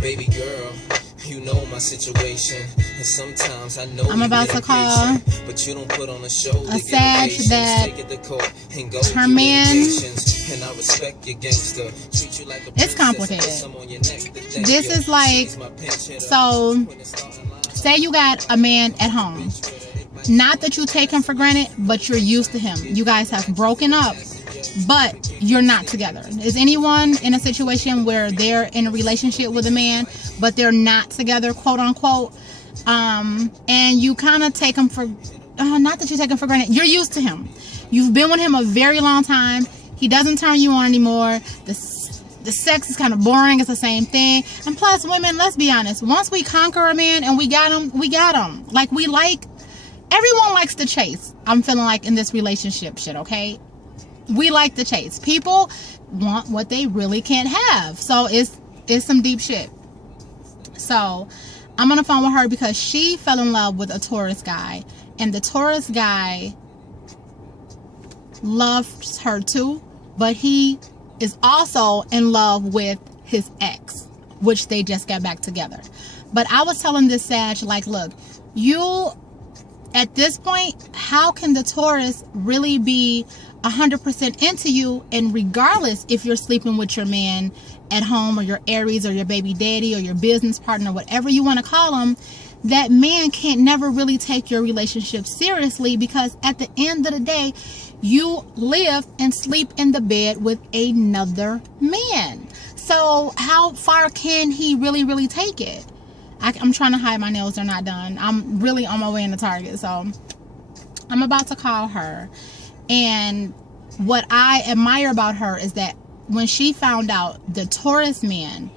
Baby girl, you know my situation, and sometimes I know I'm about to call but you don't put on a show a Sag that her man, it's complicated. This is like, so say you got a man at home, not that you take him for granted, but you're used to him. You guys have broken up, but you're not together. Is anyone in a situation where they're in a relationship with a man, but they're not together, quote unquote, and you kind of take him for, not that you take him for granted, you're used to him. You've been with him a very long time. He doesn't turn you on anymore. The sex is kind of boring. It's the same thing. And plus, women, let's be honest, once we conquer a man and we got him, we got him. Like, everyone likes to chase. I'm feeling like in this relationship shit, okay? We like to chase. People want what they really can't have. So it's some deep shit. So I'm on the phone with her because she fell in love with a Taurus guy. And the Taurus guy loves her too. But he is also in love with his ex, which they just got back together. But I was telling this Sag, like, look, you, at this point, how can the Taurus really be 100% into you? And regardless if you're sleeping with your man at home, or your Aries, or your baby daddy, or your business partner, whatever you want to call him, that man can't never really take your relationship seriously, because at the end of the day, you live and sleep in the bed with another man. So how far can he really take it? I'm trying to hide my nails. They're not done. I'm really on my way into Target. So I'm about to call her. And what I admire about her is that when she found out the Taurus man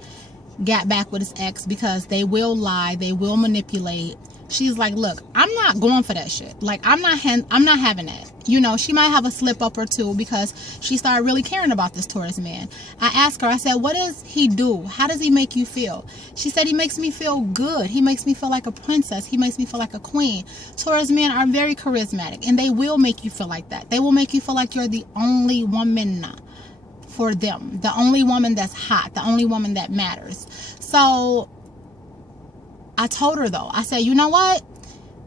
got back with his ex, because they will lie, they will manipulate, she's like, look, I'm not going for that shit. Like, I'm not having that. You know, she might have a slip up or two because she started really caring about this Taurus man. I asked her, I said, what does he do? How does he make you feel? She said, he makes me feel good. He makes me feel like a princess. He makes me feel like a queen. Taurus men are very charismatic, and they will make you feel like that. They will make you feel like you're the only woman for them. The only woman that's hot. The only woman that matters. So I told her, though, I said, you know what?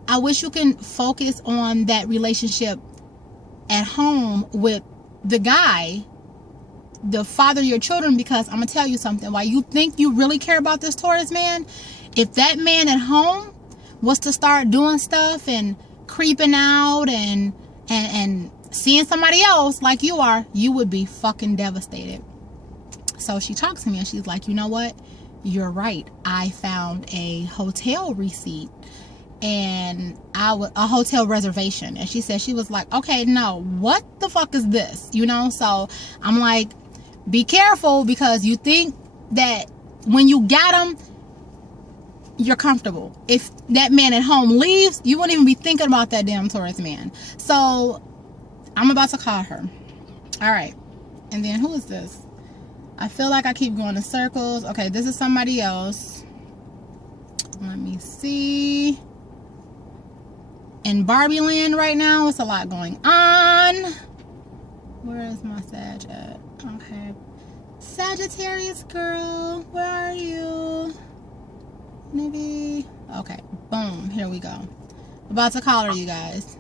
I wish you can focus on that relationship at home with the guy, the father of your children, because I'm going to tell you something. While you think you really care about this Taurus man, if that man at home was to start doing stuff and creeping out and seeing somebody else like you are, you would be fucking devastated. So she talks to me and she's like, you know what? You're right. I found a hotel receipt and a hotel reservation. And she said, she was like, okay, no, what the fuck is this? You know? So I'm like, be careful, because you think that when you got him, you're comfortable. If that man at home leaves, you won't even be thinking about that damn Taurus man. So I'm about to call her. All right. And then who is this? I feel like I keep going in circles. Okay, this is somebody else. Let me see. In Barbie land right now, it's a lot going on. Where is my Sag at? Okay. Sagittarius girl, where are you? Maybe. Okay, boom, here we go. About to call her, you guys.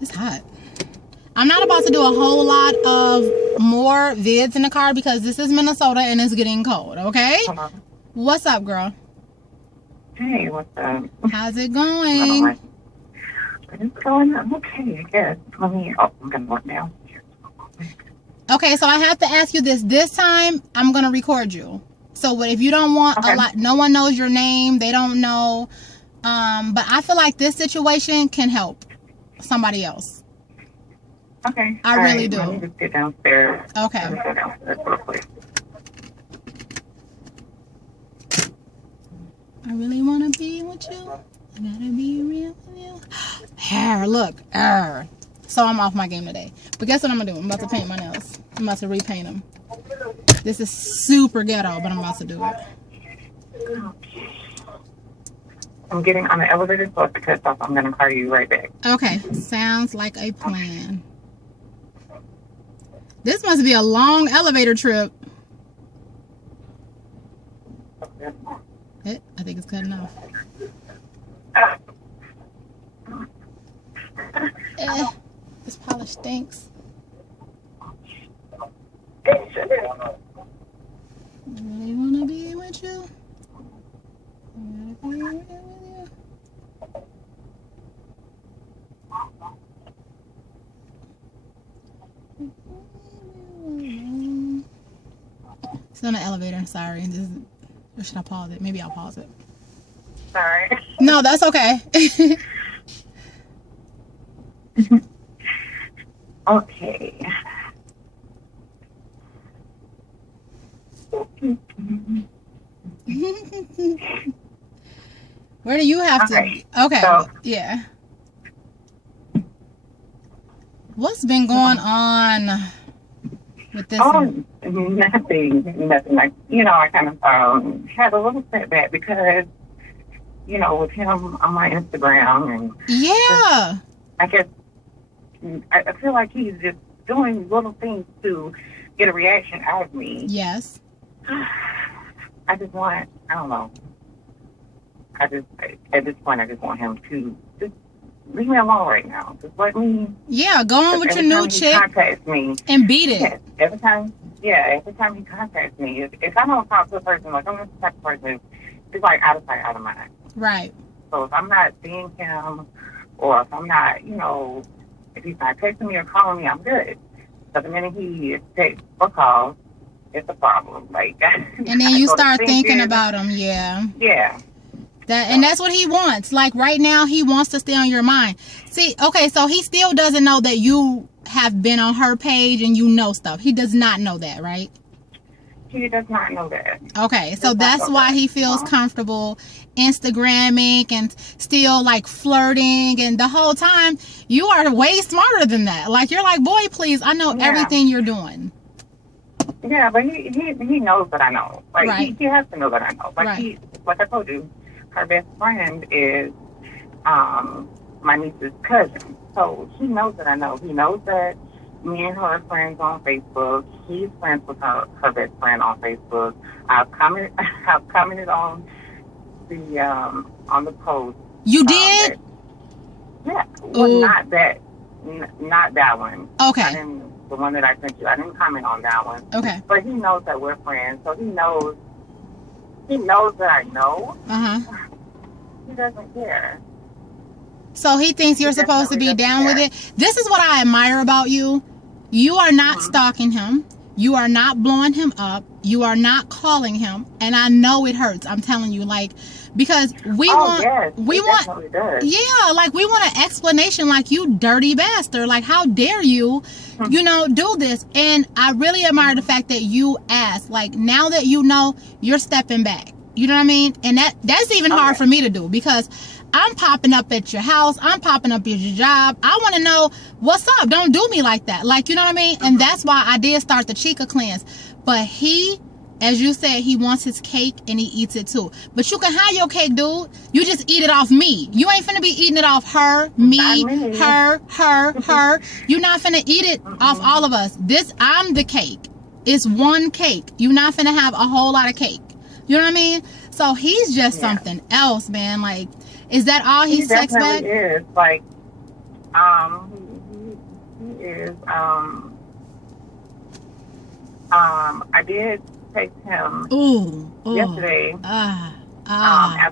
It's hot. I'm not about to do a whole lot of more vids in the car because this is Minnesota and it's getting cold, okay? What's up, girl? Hey, what's up? How's it going? It's going, I'm okay, I guess. I'm going to look down here. Okay, so I have to ask you this. This time, I'm going to record you. So if you don't want a lot, no one knows your name. They don't know. But I feel like this situation can help somebody else. Okay. I really do. Let me just get downstairs. Okay. Let me go downstairs real quick. I really want to be with you. I gotta be real with you. Hair, look. So I'm off my game today. But guess what I'm gonna do? I'm about to paint my nails. I'm about to repaint them. This is super ghetto, but I'm about to do it. I'm getting on the elevator, so to cut off, I'm gonna call you right back. Okay. Sounds like a plan. This must be a long elevator trip. I think it's cutting off. This polish stinks. Really wanna be with you? It's on the elevator. Sorry. Or should I pause it? Maybe I'll pause it. Sorry. No, that's okay. Okay. Where do you have to? Okay. So, yeah. What's been going on with this? nothing. Like, I kind of had a little setback because, with him on my Instagram and Yeah. I guess I feel like he's just doing little things to get a reaction out of me. Yes. I don't know. At this point, I just want him to just leave me alone right now. Just let me. Yeah, go on with your new chick. Every time he contacts me and beat it. Yes, every time he contacts me, if I don't talk to a person, like I'm the type of person, it's like out of sight, out of mind. Right. So if I'm not seeing him, or if I'm not, if he's not texting me or calling me, I'm good. But the minute he takes or calls, it's a problem. Like, and then you start thinking about him. Yeah. Yeah. And that's what he wants. Like right now, he wants to stay on your mind. See, okay, so he still doesn't know that you have been on her page and you know stuff. He does not know that, right? He does not know that. Okay, so that's why he feels comfortable Instagramming and still like flirting, and the whole time you are way smarter than that. Like you're like, boy, please, I know everything you're doing. Yeah, but he knows that I know. Like right. he has to know that I know. Like right. Like I told you, her best friend is my niece's cousin. So he knows that I know. He knows that me and her are friends on Facebook. He's friends with her best friend on Facebook. I've commented on the post. You did? Well, not that one. Okay. The one that I sent you. I didn't comment on that one. Okay. But he knows that we're friends, so he knows that I know. He doesn't care. So he thinks you're supposed to be down with it. This is what I admire about you. You are not stalking him. You are not blowing him up. You are not calling him. And I know it hurts. I'm telling you, like, because we want, like we want an explanation. Like, you dirty bastard. Like, how dare you, do this? And I really admire the fact that you asked. Like, now that you know, you're stepping back. You know what I mean? And that's even hard for me to do, because I'm popping up at your house. I'm popping up at your job. I want to know what's up. Don't do me like that. Like, you know what I mean? And that's why I did start the Chica cleanse. But he, as you said, he wants his cake and he eats it too. But you can have your cake, dude. You just eat it off me. You ain't finna be eating it off her, me, her. You're not finna eat it off all of us. I'm the cake. It's one cake. You're not finna have a whole lot of cake. You know what I mean? So he's just something else, man. Like, is that all he sex back? He is. Like, he is. I did text him yesterday.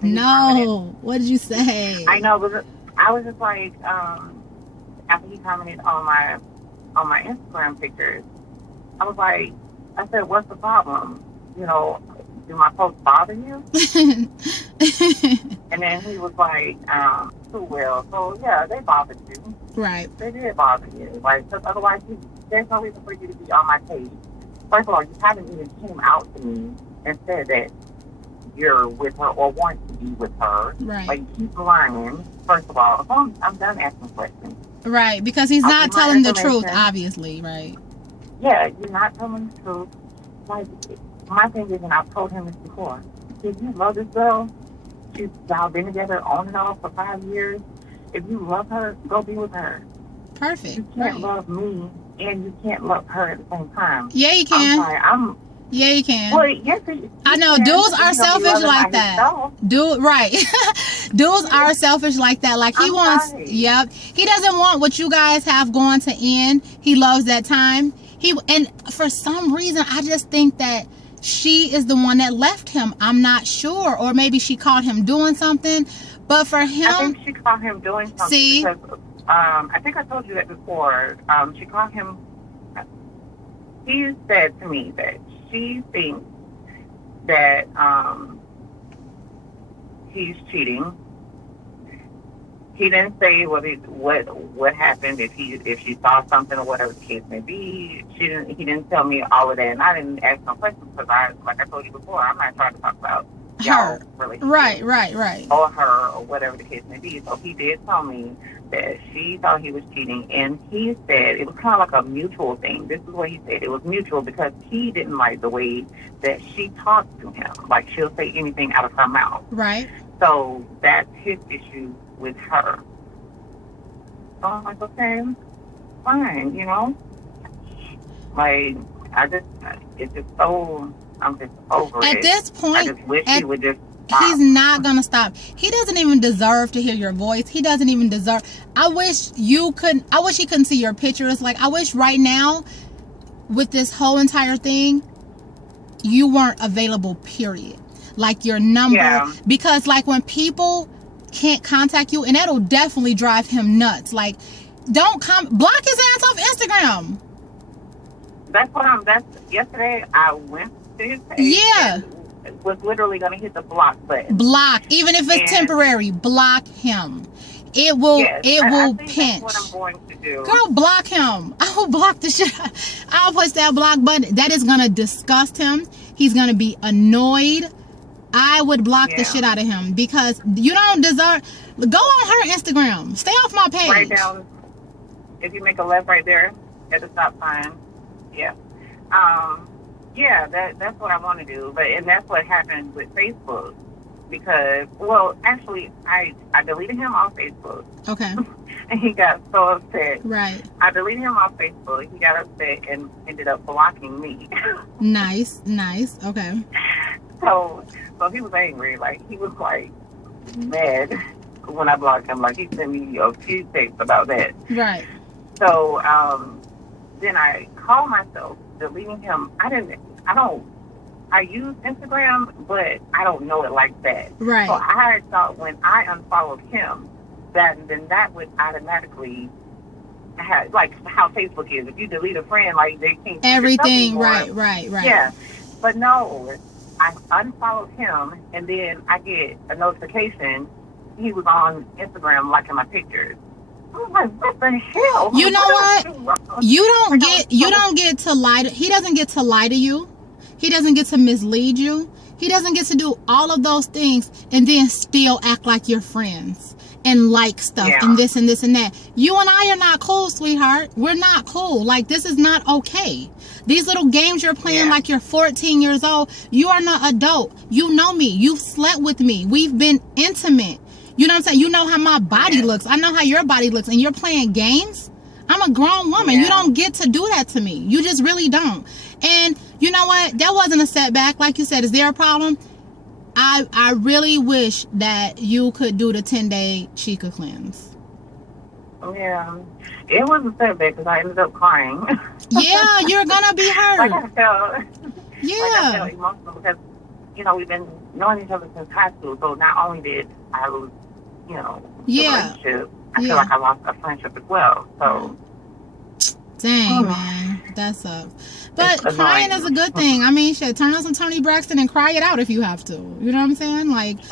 No. What did you say? I know, but I was just like, after he commented on my Instagram pictures, I said, what's the problem? Do my posts bother you? And then he was like, too well. So, yeah, they bothered you. Right. They did bother you. Like, because otherwise, there's no reason for you to be on my page. First of all, you haven't even came out to me and said that you're with her or want to be with her. Right. Like, you keep lying, first of all. So I'm done asking questions. Right, because he's not telling the truth, obviously, right? Yeah, you're not telling the truth. Like, my thing is, and I've told him this before, if you love this girl, y'all been together on and off for 5 years, if you love her, go be with her. Perfect. You can't love me and you can't love her at the same time. Yeah, you can. I'm sorry, Yeah, you can. Well, yes, I know dudes are selfish like that. Dude, right? Dudes are selfish like that. Like he wants. Sorry. Yep. He doesn't want what you guys have going to end. He loves that time. And for some reason, I just think that she is the one that left him. I'm not sure, or maybe she caught him doing something. But for him, I think she caught him doing something. See? Because I think I told you that before. She caught him. He said to me that she thinks that he's cheating. He didn't say what happened, if she saw something or whatever the case may be. He didn't tell me all of that, and I didn't ask no questions because like I told you before, I'm not trying to talk about y'all relationship, right, or her or whatever the case may be. So he did tell me that she thought he was cheating, and he said it was kind of like a mutual thing. This is what he said. It was mutual because he didn't like the way that she talked to him. Like she'll say anything out of her mouth. Right. So that's his issue with her. So I'm like, okay, fine, you know? Like, it's just so, I'm just over it. At this point, I just wish he would just stop. He's not going to stop. He doesn't even deserve to hear your voice. He doesn't even deserve. I wish he couldn't see your pictures. Like, I wish right now, with this whole entire thing, you weren't available, period. Like your number. Yeah. Because like when people can't contact you, and that'll definitely drive him nuts. Like, block his ass off Instagram. That's yesterday I went to his page. Yeah. Was literally going to hit the block button. Block, even if it's temporary, block him. It will pinch. That's what I'm going to do. Girl, block him. I will block the shit. I'll push that block button. That is going to disgust him. He's going to be annoyed. I would block the shit out of him because you don't deserve. Go on her Instagram. Stay off my page. Right down. If you make a left right there at the stop sign. Yeah. Yeah, that's what I want to do. And that's what happened with Facebook. Because, well, actually, I deleted him off Facebook. Okay. And he got so upset. Right. I deleted him off Facebook. He got upset and ended up blocking me. Nice. Okay. So he was angry. Like, he was, like, mad when I blocked him. Like, he sent me a few texts about that. Right. So, then I called myself deleting him. I use Instagram, but I don't know it like that. Right. So I thought when I unfollowed him, that would automatically have, like how Facebook is. If you delete a friend, like they can't see everything. Right. Yeah. But no, I unfollowed him, and then I get a notification he was on Instagram liking my pictures. I was like, what the hell? You know what? You don't get to lie. He doesn't get to lie to you. He doesn't get to mislead you. He doesn't get to do all of those things and then still act like you're friends and like stuff and this and this and that. You and I are not cool, sweetheart. We're not cool. Like, this is not okay. These little games you're playing like you're 14 years old. You are not adult. You know me. You've slept with me. We've been intimate. You know what I'm saying? You know how my body looks. I know how your body looks. And you're playing games? I'm a grown woman. You don't get to do that to me. You just really don't. And you know what? That wasn't a setback. Like you said, is there a problem? I really wish that you could do the 10-day chica cleanse. Yeah. It was a setback because I ended up crying. Yeah, you're going to be hurt. I felt emotional because, we've been knowing each other since high school. So not only did I lose, the relationship, I feel like I lost a friendship as well. So. Dang, man. That sucks. But crying is a good thing. I mean, shit, turn on some Toni Braxton and cry it out if you have to. You know what I'm saying? Like,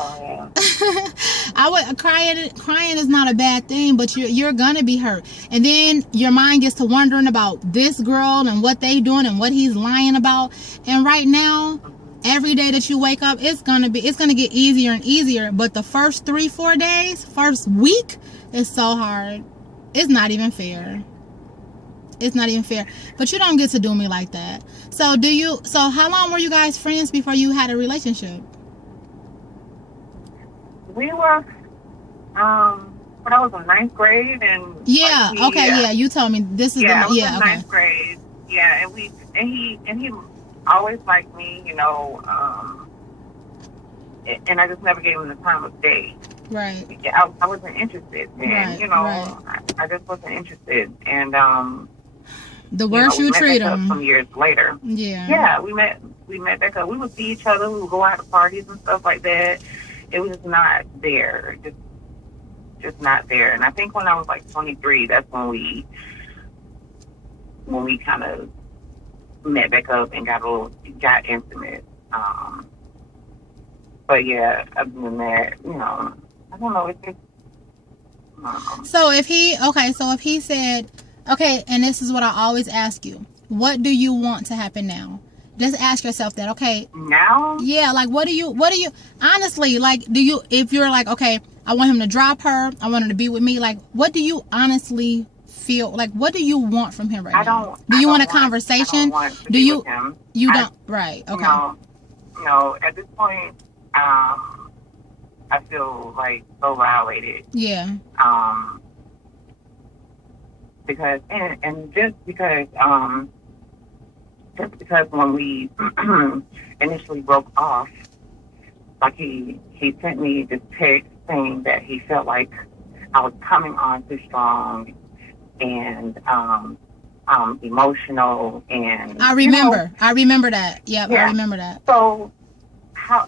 crying is not a bad thing, but you're gonna be hurt. And then your mind gets to wondering about this girl and what they doing and what he's lying about. And right now, every day that you wake up, it's gonna get easier and easier. But the first 3-4 days, first week, is so hard. It's not even fair. It's not even fair. But you don't get to do me like that. So how long were you guys friends before you had a relationship? We were when I was in 9th grade and you told me this is I was in 9th grade. Yeah, and he always liked me, and I just never gave him the time of day. Right. I wasn't interested, and I just wasn't interested, and the worse you treat him. Some years later, yeah, we met back up. We would see each other. We would go out to parties and stuff like that. It was just not there, just not there. And I think when I was like 23, that's when we kind of met back up and got intimate. But yeah, other than that, I don't know. It's just, So if he said, okay, and this is what I always ask you, what do you want to happen now? Just ask yourself that, okay? Now? Yeah, like what do you honestly, like, if you're like, okay, I want him to drop her, I want her to be with me, like, what do you honestly feel, like, what do you want from him right now? Do you want a conversation? Do you don't? Right, okay. No, at this point, I feel like so violated. Yeah. Because when we initially broke off, like he sent me this text saying that he felt like I was coming on too strong and emotional, and I remember that. Yep, yeah. I remember that. So I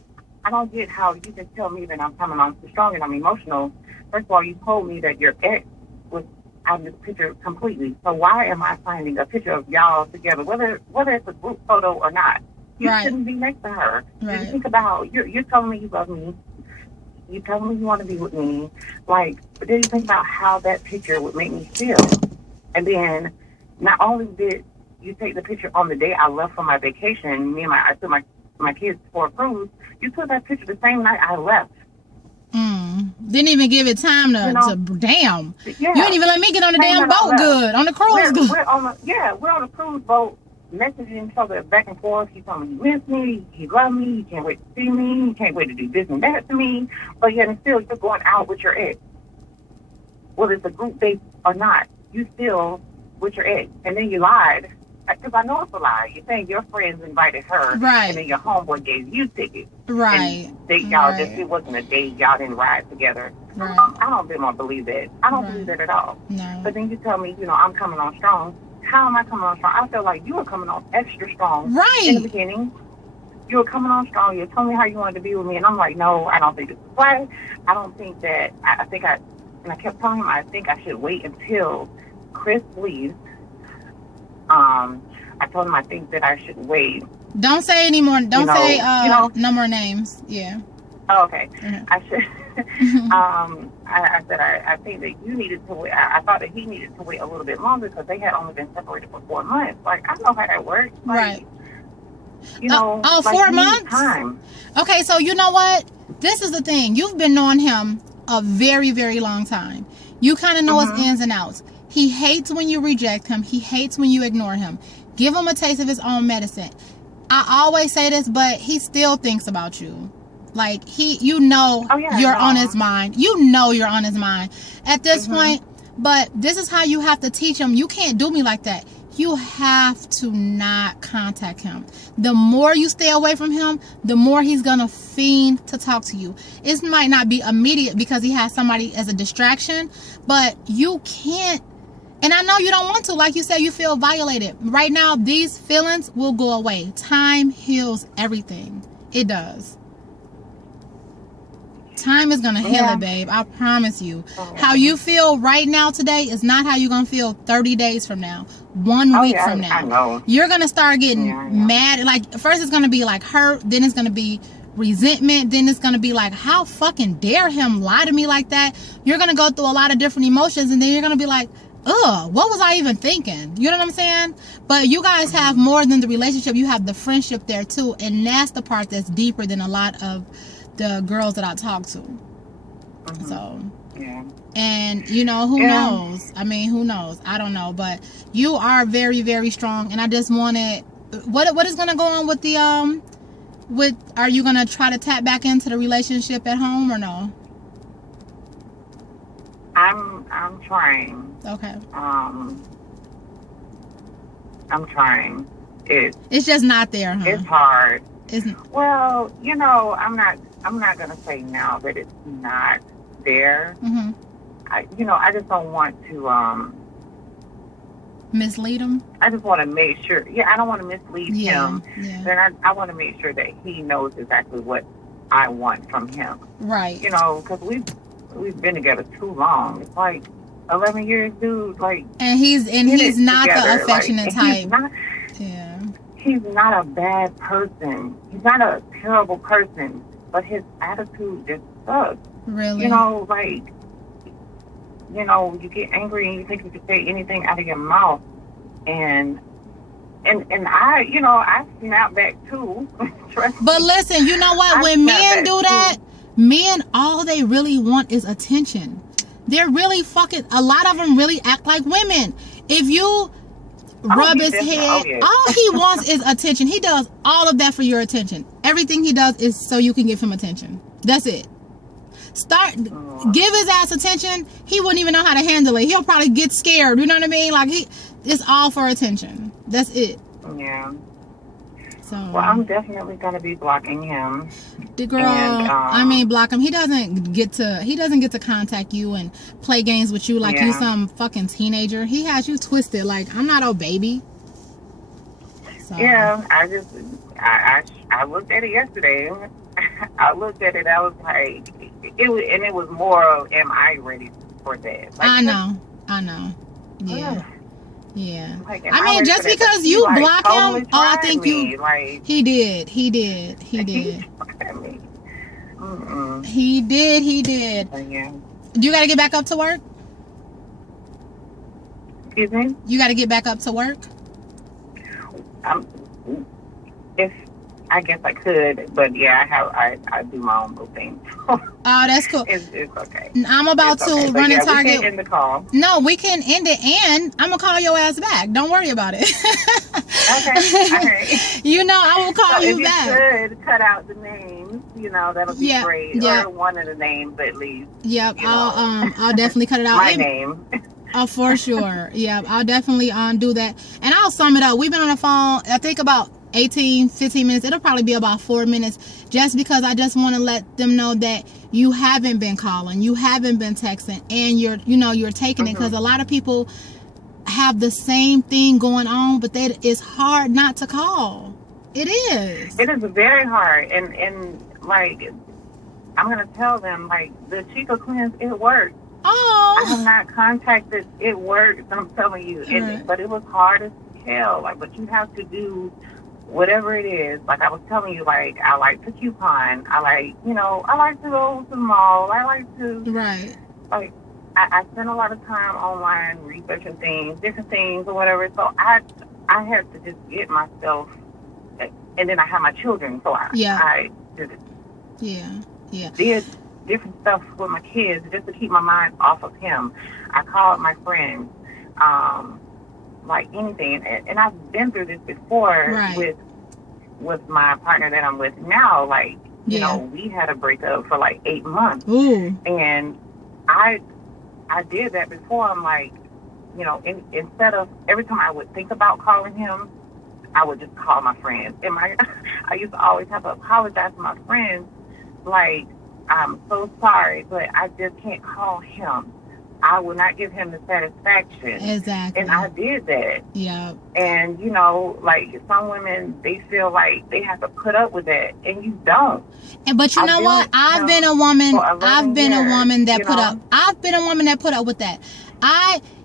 don't get how you can tell me that I'm coming on too strong and I'm emotional. First of all, you told me that your ex was out of this picture completely. So why am I finding a picture of y'all together, whether it's a group photo or not? You shouldn't be next to her. Right. You think about, you're telling me you love me. You telling me you want to be with me. Like, but then you think about how that picture would make me feel. And then not only did you take the picture on the day I left for my vacation, I took my kids for a cruise, you took that picture the same night I left. Didn't even give it time to damn. Yeah. You didn't even let me get on the damn boat good, on the cruise good. We're on a cruise boat, messaging each other back and forth. He told me he missed me, he loved me, he can't wait to see me, he can't wait to do this and that to me. But yet and still you're going out with your ex. Whether it's a group date or not, you still with your ex. And then you lied. Because I know it's a lie. You're saying your friends invited her, right, and then your homeboy gave you tickets, right? And it wasn't a date. Y'all didn't ride together. Right. I don't believe that. I don't believe that at all. No. But then you tell me, I'm coming on strong. How am I coming on strong? I feel like you were coming on extra strong, right, in the beginning. You were coming on strong. You told me how you wanted to be with me, and I'm like, no, I don't think this is right. I don't think that. I kept telling him I think I should wait until Chris leaves. I told him I think that I should wait. Don't say any more. Don't say no more names. Yeah. Oh, okay. Mm-hmm. I should. I said I think that you needed to wait. I thought that he needed to wait a little bit longer because they had only been separated for 4 months. Like, I know how that works. Like, right. 4 months. Time. Okay, so you know what? This is the thing. You've been knowing him a very, very long time. You kind of know his ins and outs. He hates when you reject him. He hates when you ignore him. Give him a taste of his own medicine. I always say this, but he still thinks about you. Like, you're on his mind. You know you're on his mind at this point. But this is how you have to teach him. You can't do me like that. You have to not contact him. The more you stay away from him, the more he's going to fiend to talk to you. It might not be immediate because he has somebody as a distraction, but you can't. And I know you don't want to. Like you said, you feel violated. Right now, these feelings will go away. Time heals everything. It does. Time is going to heal it, babe. I promise you. How you feel right now today is not how you're going to feel 30 days from now. 1 week from now. I know. You're going to start getting mad. Like, first it's going to be like hurt. Then it's going to be resentment. Then it's going to be like, how fucking dare him lie to me like that? You're going to go through a lot of different emotions. And then you're going to be like, ugh, what was I even thinking? You know what I'm saying? But you guys have more than the relationship. You have the friendship there too. And that's the part that's deeper than a lot of the girls that I talk to. So, and who knows? I mean, who knows? I don't know. But you are very, very strong. And I just wanted, what is going to go on with the, are you going to try to tap back into the relationship at home or no? I'm trying. Okay. I'm trying. It's just not there, huh? It's hard. Isn't? Well, I'm not gonna say now that it's not there. Mm-hmm. I just don't want to Mislead him. I just want to make sure. Yeah, I don't want to mislead him. Yeah. Then I want to make sure that he knows exactly what I want from him. Right. Because we've been together too long. It's like 11 years, dude. Like, and he's not together. the affectionate type. Yeah. He's not a bad person. He's not a terrible person, but his attitude just sucks. Really? You get angry and you think you can say anything out of your mouth, and I snap back too. But listen, you know what? When men do that, men, all they really want is attention. They're really a lot of them really act like women. If you rub his head, all he wants is attention. He does all of that for your attention. Everything he does is so you can give him attention. That's it. Give his ass attention. He wouldn't even know how to handle it. He'll probably get scared. You know what I mean? Like it's all for attention. That's it. Yeah. So. Well, I'm definitely gonna be blocking him. The girl, block him. He doesn't get to contact you and play games with you like you some fucking teenager. He has you twisted. Like, I'm not a baby. So. Yeah, I looked at it yesterday. I looked at it. I was like, it was more of, am I ready for that? Like, I know. Yeah. Yeah. Like, just because you block totally him, I think me. He did. He did. He did. Yeah. You got to get back up to work? Excuse me? You got to get back up to work? If I guess I could, but yeah, I do my own little thing. Oh, that's cool. It's okay. I'm about to run a target. We can end the call. No, we can end it, and I'm gonna call your ass back. Don't worry about it. Okay. All right. I will call you back. If you could cut out the names, that'll be great. Yeah. Or one of the names at least. Yep. I'll definitely cut it out. My name. Oh, for sure. Yeah, I'll definitely do that, and I'll sum it up. We've been on the phone, I think, about 15 minutes. It'll probably be about 4 minutes, just because I just want to let them know that you haven't been calling, you haven't been texting, and you're taking it, because a lot of people have the same thing going on, but it's hard not to call. It is very hard, and like, I'm gonna tell them, like, the Chica cleanse, it worked. Oh, I have not contacted, it worked, I'm telling you. Right. But it was hard as hell, like, but you have to do whatever it is. Like I was telling you, like, I like to coupon. I like to go to the mall. I like to, right. Like, I spend a lot of time online researching things, different things or whatever. So I have to just get myself, and then I have my children. So I did it. Yeah. Did different stuff with my kids just to keep my mind off of him. I called my friends. Like anything, and I've been through this before, right, with my partner that I'm with now. Like, we had a breakup for like 8 months. Ooh. And I did that before. I'm like, instead of every time I would think about calling him, I would just call my friends. And I used to always have to apologize to my friends, like, I'm so sorry, but I just can't call him. I will not give him the satisfaction. Exactly. And I did that. Yeah. And, like, some women, they feel like they have to put up with that, and you don't. But you know what? I've been a woman that put up with that.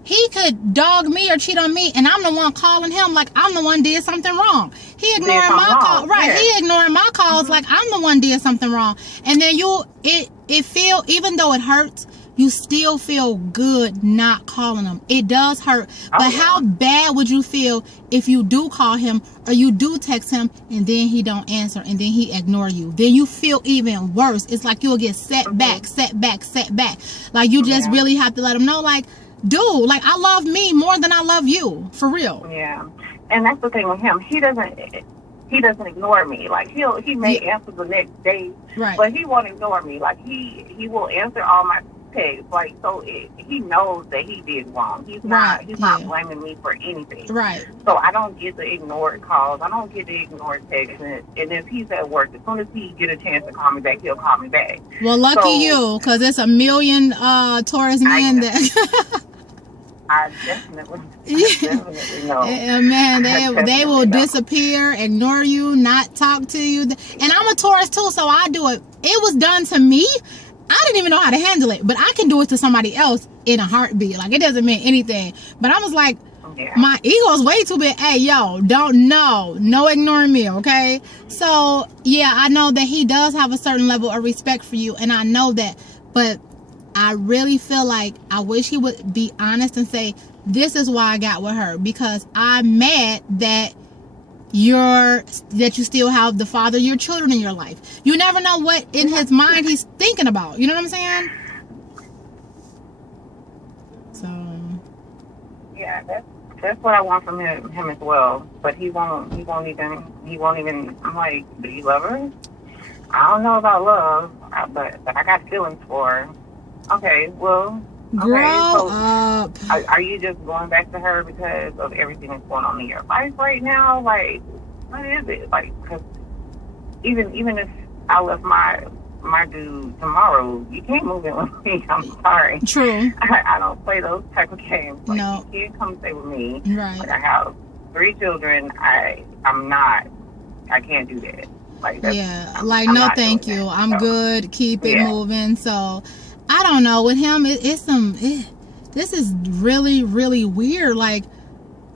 He could dog me or cheat on me, and I'm the one calling him like I'm the one did something wrong. He ignoring my call, right? Yeah. He ignoring my calls like I'm the one did something wrong. And then it feel, even though it hurts, you still feel good not calling him. It does hurt. But how bad would you feel if you do call him or you do text him and then he don't answer and then he ignore you? Then you feel even worse. It's like you'll get set back. Like, you just really have to let him know, like, dude, like, I love me more than I love you. For real. Yeah. And that's the thing with him. He doesn't ignore me. Like, he may answer the next day, right, but he won't ignore me. Like, he will answer all my text. Like, so he knows that he did wrong. He's Right, not yeah. blaming me for anything. Right. So I don't get the ignored calls. I don't get the ignored texts. And if he's at work, as soon as he get a chance to call me back, he'll call me back. Well, lucky So, you, because it's a million Taurus men that. I definitely know. Man, they will disappear, ignore you, not talk to you. And I'm a Taurus too, so I do it. It was done to me. I didn't even know how to handle it, but I can do it to somebody else in a heartbeat. Like, it doesn't mean anything. But I was like, my ego's way too big. Hey, yo, no ignoring me, okay? So, yeah, I know that he does have a certain level of respect for you, and I know that, but I really feel like I wish he would be honest and say, this is why I got with her, because I'm mad that you still have the father of your children in your life. You never know what in his mind he's thinking about. You know what I'm saying? So yeah, that's what I want from him as well. But he won't even. I'm like, do you love her? I don't know about love, but I got feelings for her. Okay, well, grow up. Are you just going back to her because of everything that's going on in your life right now? Like, what is it? Like, because even if I left my dude tomorrow, you can't move in with me. I'm sorry. True. I don't play those type of games. Like, no. You can't come stay with me. Right. Like, I have 3 children. I can't do that. Like, yeah. Like, no, thank you. I'm good. Keep it moving. So, I don't know. With him, this is really, really weird. Like,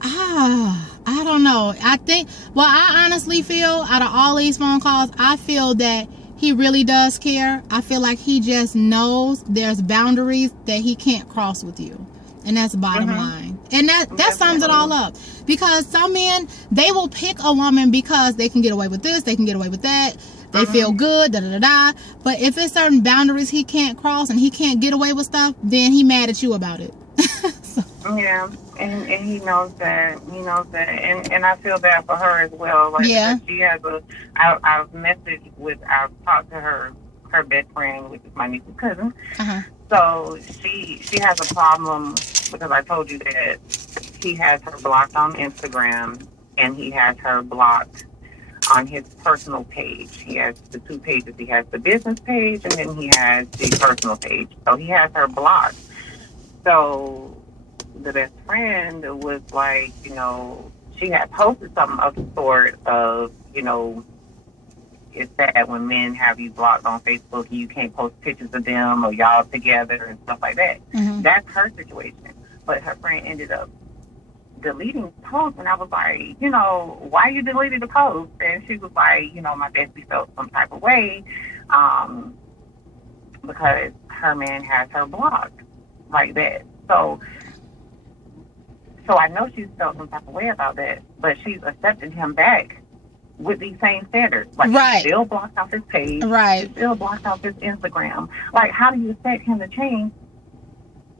I don't know. I honestly feel, out of all these phone calls, I feel that he really does care. I feel like he just knows there's boundaries that he can't cross with you. And that's bottom line. And that sums it all up. Because some men, they will pick a woman because they can get away with this, they can get away with that. They feel good, da-da-da-da. But if it's certain boundaries he can't cross and he can't get away with stuff, then he mad at you about it. So. Yeah, and he knows that. And I feel bad for her as well. Like, yeah. She has I've talked to her best friend, which is my niece's cousin. So she has a problem because I told you that he has her blocked on Instagram and he has her blocked on his personal page. He has the 2 pages. He has the business page and then he has the personal page. So he has her blocked. So the best friend was like, she had posted something of the sort of, it's sad when men have you blocked on Facebook and you can't post pictures of them or y'all together and stuff like that. That's her situation. But her friend ended up deleting the post, and I was like, why you deleted the post? And she was like, my bestie felt some type of way because her man has her blocked like that. So I know she's felt some type of way about that, but she's accepted him back with these same standards. Like, she still blocked off his page. She still blocked off his Instagram. Like, how do you expect him to change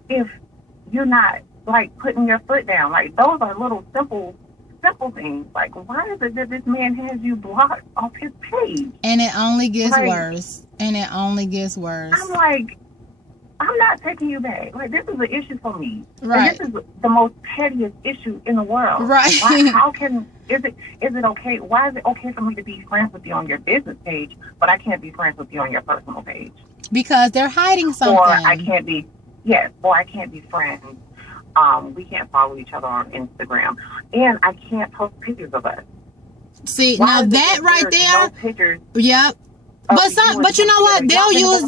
if you're not, like, putting your foot down? Like, those are little simple things. Like, why is it that this man has you blocked off his page? And it only gets worse. And it only gets worse. I'm like, I'm not taking you back. Like, this is an issue for me. Right. And this is the most pettiest issue in the world. Right. Is it okay? Why is it okay for me to be friends with you on your business page, but I can't be friends with you on your personal page? Because they're hiding something. Or I can't be friends. We can't follow each other on Instagram. And I can't post pictures of us. See, now that right there. No pictures. Yep. But you know what? They'll use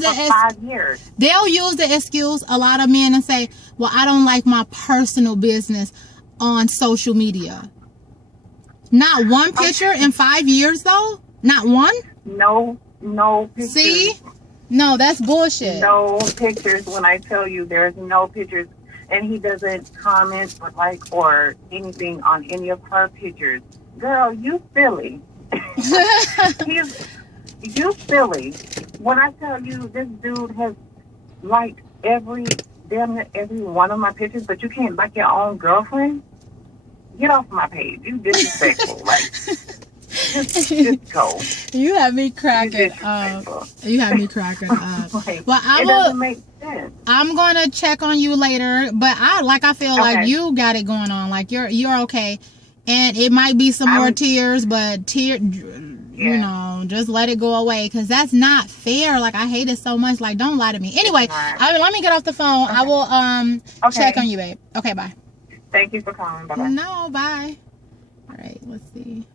the excuse, a lot of men, and say, well, I don't like my personal business on social media. Not one picture in 5 years, though? Not one? No pictures. See? No, that's bullshit. No pictures. When I tell you there's no pictures, and he doesn't comment or like or anything on any of her pictures. Girl, you silly. You silly. When I tell you this dude has liked damn near every one of my pictures, but you can't like your own girlfriend? Get off my page. You disrespectful. Like, just go. You have me cracking up. You have me cracking up. Like, well, it doesn't make sense. is. I'm gonna check on you later, but I feel like you got it going on. Like you're okay, and it might be some more tears, but you know, just let it go away because that's not fair. Like I hate it so much. Like don't lie to me. Anyway, let me get off the phone. Okay. I will check on you, babe. Okay, bye. Thank you for calling. Bye bye. No, bye. All right, let's see.